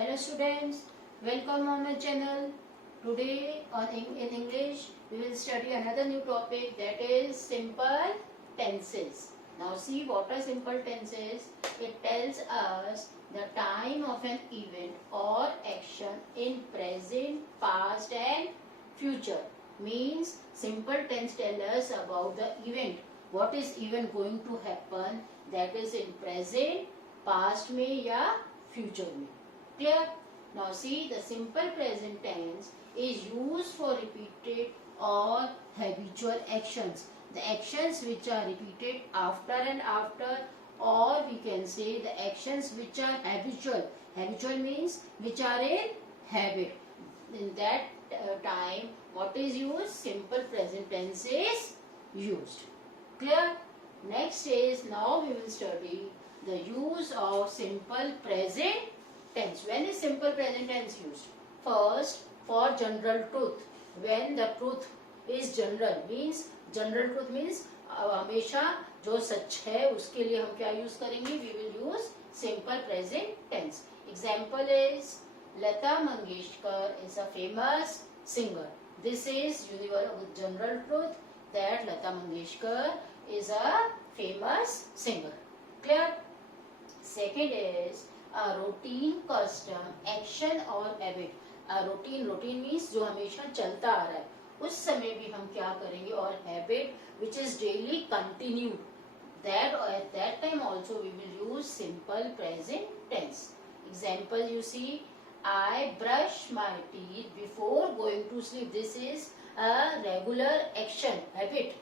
Hello students, welcome on my channel. Today in English we will study another new topic, that is simple tenses. Now see what are simple tenses. It tells us the time of an event or action in present, past and future. Means simple tense tell us about the event. What is event going to happen, that is in present, past में या future में. Clear? Now see, the simple present tense is used for repeated or habitual actions. The actions which are repeated after and after, or we can say the actions which are habitual. Habitual means which are in habit. In that time, what is used? Simple present tense is used. Clear? Next is, now we will study the use of simple present tense. When is simple present tense used? First, for general truth. When the truth is general, means general truth means हमेशा जो सच है उसके लिए हम क्या use करेंगे? We will use simple present tense. Example is Lata Mangeshkar is a famous singer. This is universal general truth that Lata Mangeshkar is a famous singer. Clear? Second is a routine custom, action or habit. A routine means जो हमेशा चलता आ रहा है, उस समय भी हम क्या करेंगे, और habit which is daily continued, that at that time also we will use simple present tense. Example you see, I brush my teeth before going to sleep. This is a regular action, habit.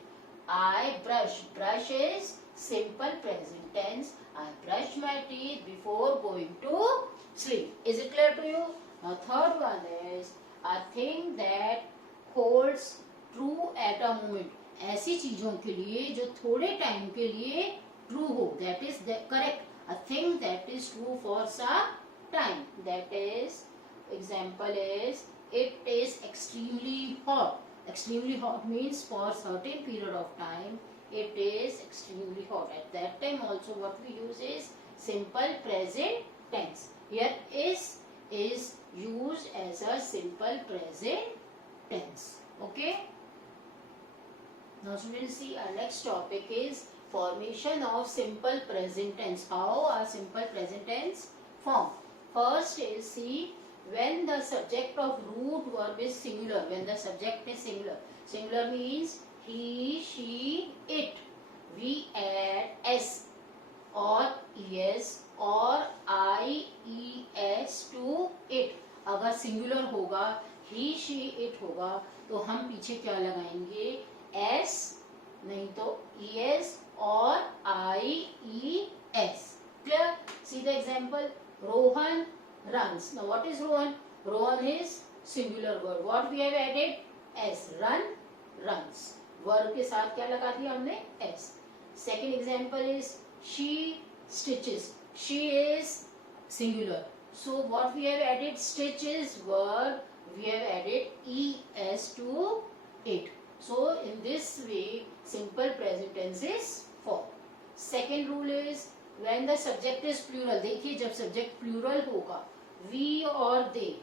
I brush is simple present tense. I brush my teeth before going to sleep. Is it clear to you? Now third one is a thing that holds true at a moment. ऐसी चीजों के लिए जो थोड़े time के लिए true हो, that is correct. A thing that is true for some time. That is, example is, it is extremely hot. Extremely hot means for certain period of time it is extremely hot. At that time also what we use is simple present tense. Here is used as a simple present tense. Okay. Now students, see our next topic is formation of simple present tense. How are simple present tense formed? First is, see, when the subject of root verb is singular. When the subject is singular. Singular means he, she, it. We add s or es or I, es to it. अगर singular होगा, he, she, it होगा, तो हम पीछे क्या लगाएंगे? s, नहीं तो es और I, es. Clear? See the example. Rohan runs. Now what is Rohan? Rohan is singular word. What we have added? S. Run, runs. Verb के साथ क्या लगा दिया हमने? S. Second example is she stitches. She is singular. So what we have added? Stitch is verb. We have added es to it. So in this way, simple present tense is formed. Second rule is when the subject is plural. देखिए जब subject plural होगा, we or they,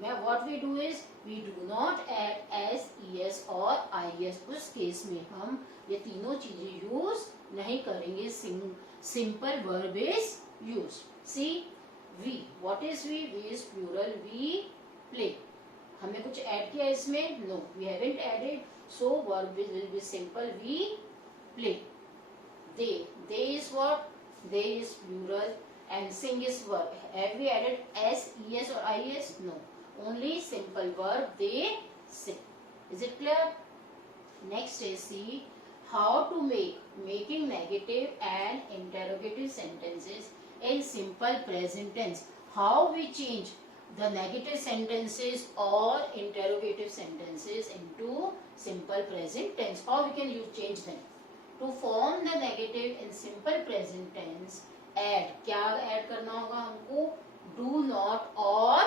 what we do is we do not add s, es or is. उस case में हम ये तीनों चीजें use नहीं करेंगे. Simple verb is used. See, we. What is we? We is plural. We play. हमने कुछ ऐड किया इसमें? No, we haven't added. So verb will be simple. We play. They. They is what? They is plural and sing is verb. Have we added s, es or is? No. Only simple verb. They sing. Is it clear? Next is, see how to making negative and interrogative sentences in simple present tense. How we change the negative sentences or interrogative sentences into simple present tense. How we can change them? To form the negative in simple present tense, add. क्या add करना होगा हमको? Do not or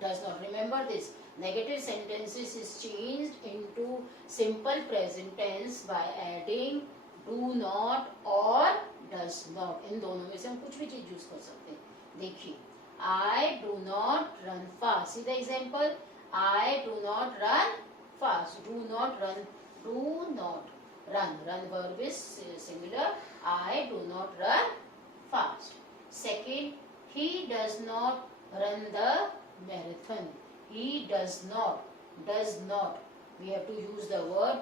does not. Remember this. Negative sentences is changed into simple present tense by adding do not or does not. इन दोनों में से हम कुछ भी चीज यूज कर सकते हैं. देखिए, I do not run fast. See the example? I do not run fast. Do not run. Do not run. Run verb is singular. I do not run fast. Second, he does not run the marathon. He does not. Does not. We have to use the word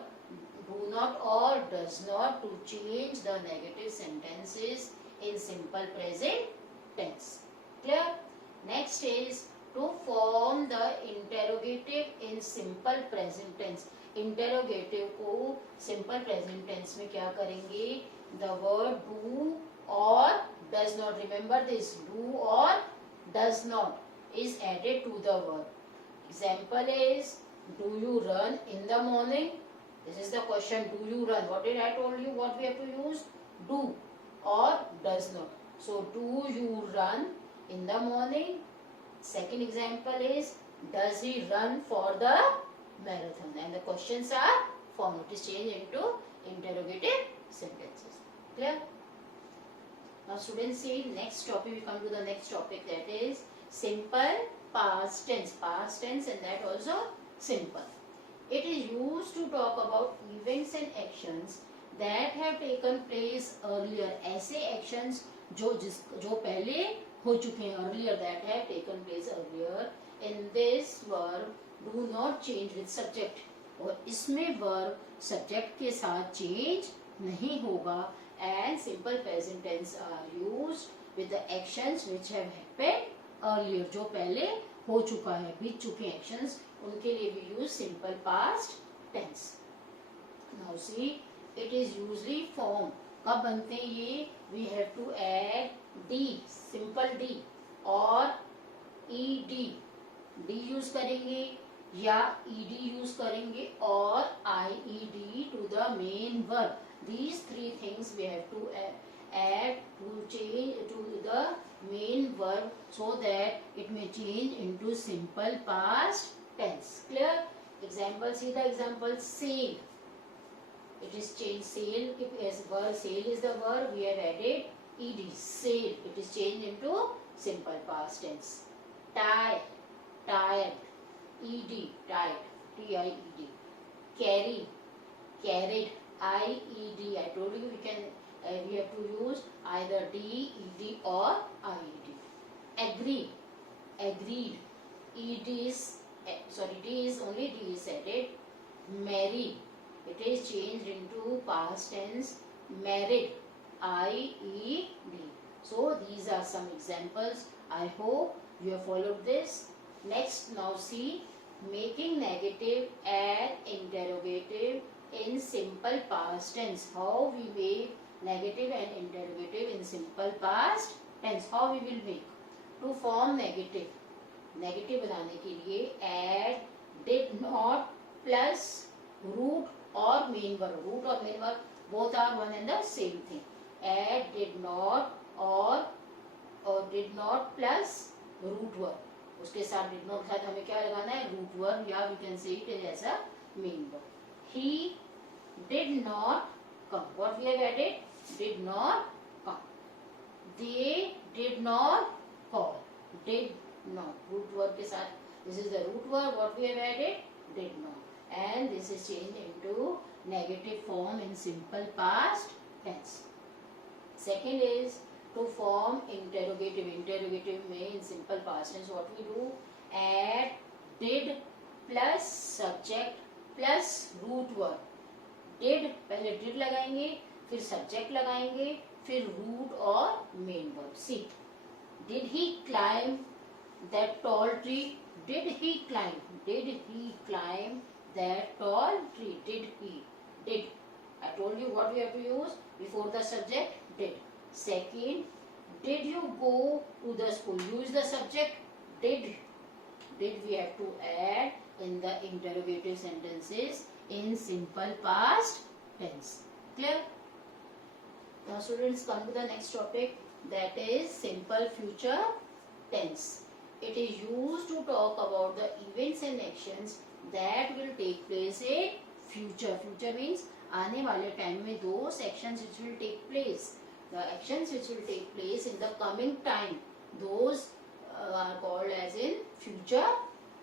do not or does not to change the negative sentences in simple present tense. Clear? Next is to form the interrogative in simple present tense. Interrogative को simple present tense में क्या करेंगे? The word do or does not. Remember this, do or does not is added to the word. Example is, do you run in the morning? This is the question, do you run? What did I told you? What we have to use? Do or does not. So, do you run in the morning? Second example is, does he run for the marathon? And the questions are formed. It is changed into interrogative sentences. Clear? Now, students, see next topic. We come to the next topic, that is simple past tense. Past tense, and that also simple. It is used to talk about events and actions that have taken place earlier. ऐसे actions जो पहले हो चुके हैं, earlier, that have taken place earlier. In this verb do not change with subject. और इसमें verb subject के साथ change नहीं होगा. And simple present tense are used with the actions which have happened earlier. जो पहले हो चुका है, बीत चुके actions, उनके लिए we use simple past tense. Now see, it is usually form. कब बनते हैं ये? We have to add d, simple d और ed. d use करेंगे या ed use करेंगे और ied to the main verb. These three things we have to add to change to the main verb so that it may change into simple past tense. Clear? Example, see the example, sail. It is changed, sail as verb, sail is the verb, we have added ed, sail. It is changed into simple past tense. Tie, tired, ed, tied, t-i-e-d. Carry, carried, i-e-d. I told you we have to use either d, ed or ied. Agree, agreed, ed is d is only d is added. Marry, it is changed into past tense, married, i-e-d. So these are some examples. I hope you have followed this. Next, now see making negative and interrogative in simple past tense. How we make negative and interrogative in simple past tense? How we will make? To form negative, negative बनाने के लिए add did not plus root or main verb. Root or main verb both are one and the same thing. Add did not or did not plus root verb. उसके साथ did not के साथ हमें क्या लगाना है? root verb, या we can say it as a main verb. He did not come. What we have added? Did not come. They did not call. Did not. Root verb के साथ, this is the root verb. What we have added? Did not. And this is changed into negative form in simple past tense. Second is to form interrogative. Interrogative में in simple past tense what we do? Add did plus subject plus root verb. Did, पहले did लगाएंगे, फिर subject लगाएंगे, फिर root और main verb. See, did he climb that tall tree? Did he climb? Did he climb that tall tree? Did he? Did. I told you what we have to use before the subject. Did. Second, did you go to the school? Use the subject. Did. Did we have to add in the interrogative sentences in simple past tense. Clear? Now students, come to the next topic, that is simple future tense. It is used to talk about the events and actions that will take place in future. Future means आने वाले time में those actions which will take place. The actions which will take place in the coming time, those are called as in future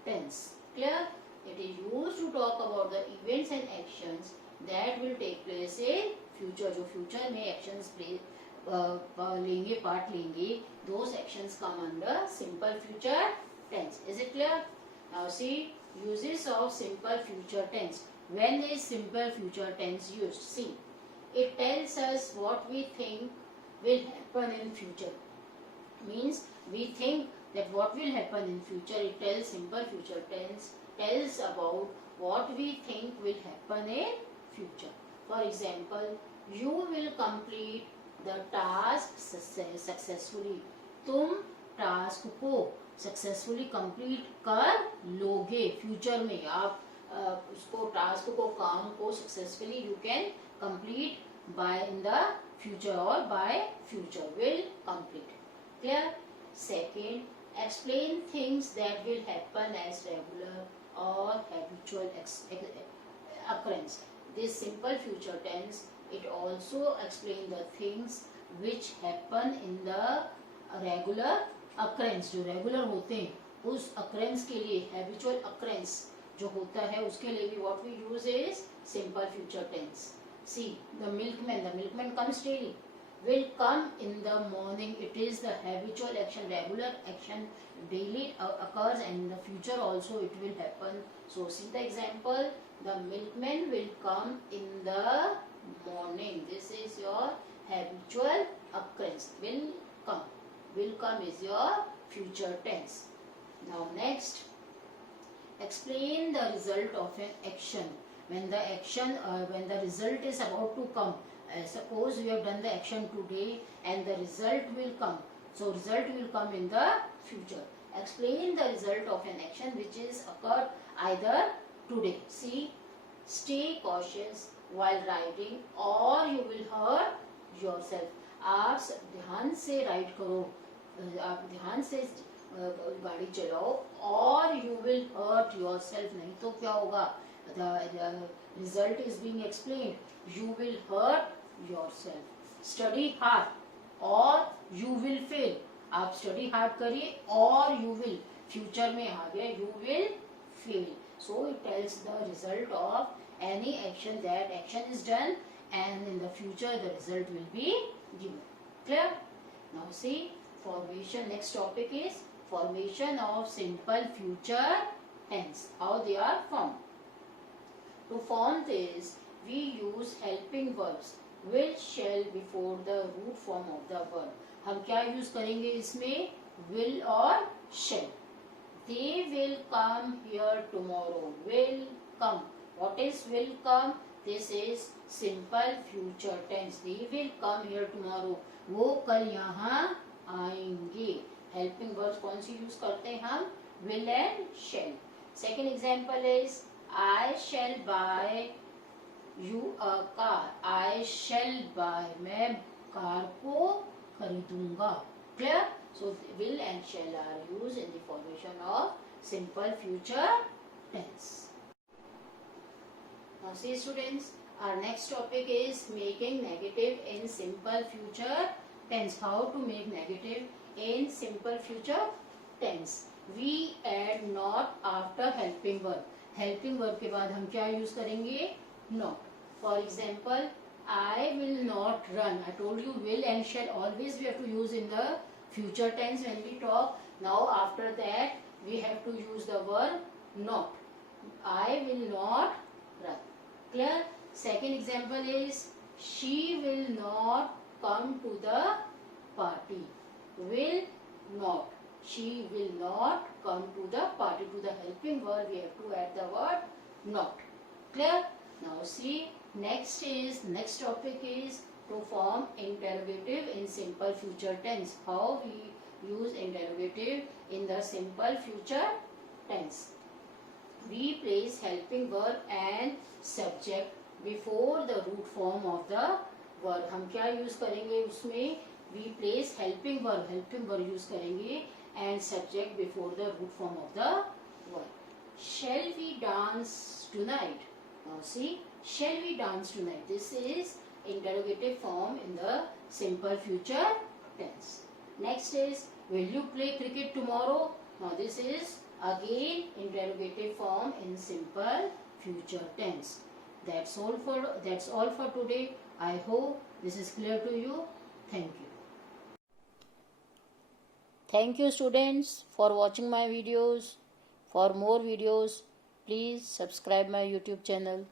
tense. Clear? It is used to talk about the events and actions that will take place in future. जो future में actions play लेंगे, part लेंगे, those actions come under simple future tense. Is it clear? Now see, uses of simple future tense. When is simple future tense used? See, it tells us what we think will happen in future. Means we think that what will happen in future. It tells simple future tense tells about what we think will happen in future. For example, you will complete the task successfully. तुम task को successfully complete कर लोगे. Future में आप उसको task को काम को successfully you can complete by in the future और by future will complete. Clear? Second, explain things that will happen as regular or habitual occurrence. This simple future tense, it also explain the things which happen in the regular occurrence. जो regular होते हैं उस occurrence के लिए habitual occurrence जो होता है उसके लिए भी what we use is simple future tense. See, the milkman comes daily. Will come in the morning. It is the habitual action, regular action, daily occurs, and in the future also it will happen. So see the example, the milkman will come in the morning. This is your habitual occurrence. Will come is your future tense. Now next, explain the result of an action. When the result is about to come. Suppose we have done the action today and the result will come. So result will come in the future. Explain the result of an action which is occurred either today. See, stay cautious while riding or you will hurt yourself. आप ध्यान से ride करो, आप ध्यान से गाड़ी चलाओ और you will hurt yourself. नहीं तो क्या होगा? The result is being explained. You will hurt yourself. Study hard or you will fail. आप study hard करिए और you will, future में आ गया, you will fail. So it tells the result of any action, that action is done and in the future the result will be given. Clear? Now see, formation. Next topic is formation of simple future tense. How they are formed. To form this, we use helping verbs will, shall before the root form of the verb. हम क्या use करेंगे इसमें? will और shall. They will come here tomorrow. Will come. What is will come? This is simple future tense. They will come here tomorrow. वो कल यहाँ आएंगे. Helping verbs कौन सी यूज करते हैं हम? will and shall. Second example is I shall buy you a car. I shall buy. मैं car को खरीदूंगा. Clear? So will and shall are used in the formation of simple future tense. Now see students, our next topic is making negative in simple future tense. How to make negative in simple future tense? We add not after helping verb. Helping verb के बाद हम क्या use करेंगे? Not. For example, I will not run. I told you will and shall always we have to use in the future tense when we talk. Now after that we have to use the verb not. I will not run. Clear? Second example is she will not come to the party. Will not. She will not come to the party. To the helping verb we have to add the word not. Clear? Now see, next topic is to form interrogative in simple future tense. How we use interrogative in the simple future tense? We place helping verb and subject before the root form of the verb. हम क्या use करेंगे उसमें? We place helping verb use करेंगे and subject before the root form of the verb. Shall we dance tonight? Now see, shall we dance tonight? This is interrogative form in the simple future tense. Next is, will you play cricket tomorrow? Now this is again interrogative form in simple future tense. That's all for today. I hope this is clear to you. Thank you. Thank you students for watching my videos. For more videos, please subscribe my YouTube channel.